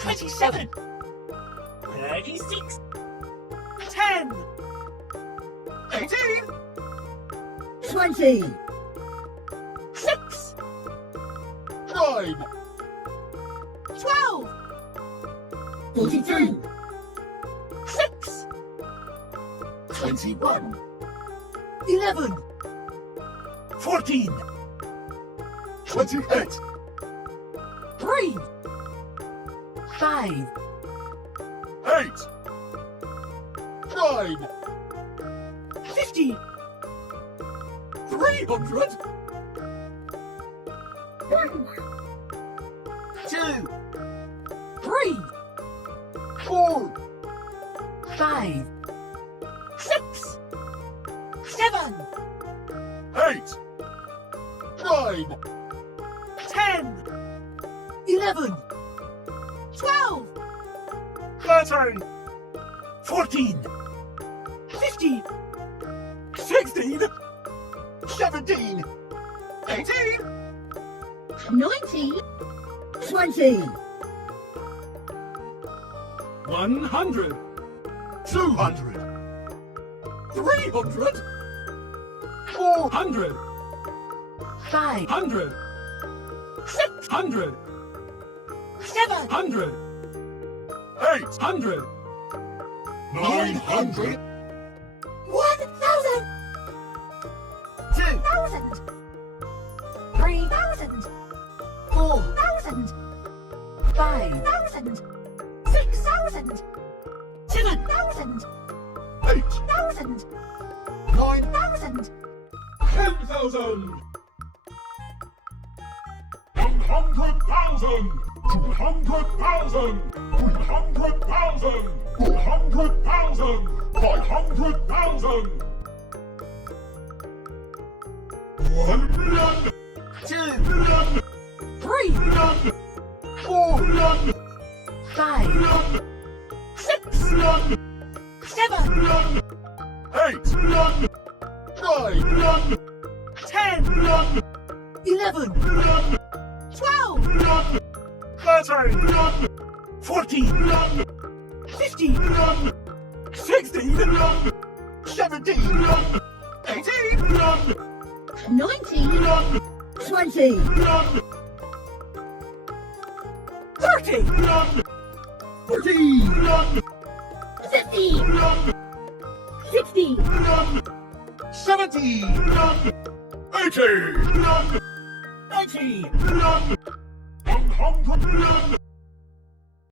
27, 36, 10, 18, 20, 6, 9, 12, 42, 6, 21, 11, 14, 28, 3, 5, 8, 9, 50, 300, 2, 3, 4, 5, 6, 7, 8, 9, 10, 11, 12, 13, 14, 15, 16, 17, 18, 19, 20, 100, 200, 300, 400, 500, 600, 700, 800, 900, 1,000, 2,000, 3,000, 4,000, 5,000, 6,000, 7,000, 8,000, 8,000, 9,000, 10,000, 100,000, 200,000, 300,000, 400,000, 500,000, 1 million, 2, million, 3, million, 4 million, 5, 6, million, 7, million, 8 million, 9 million, 10, million, 11, million, 12, million, 13 million, 14, million, 15, million, 16, million, 17, million, 18, million, 19, million, 20, million, 30, million, 40, million, 50, million, 60, million, 70, million, 80 million, 90, million, 100 million,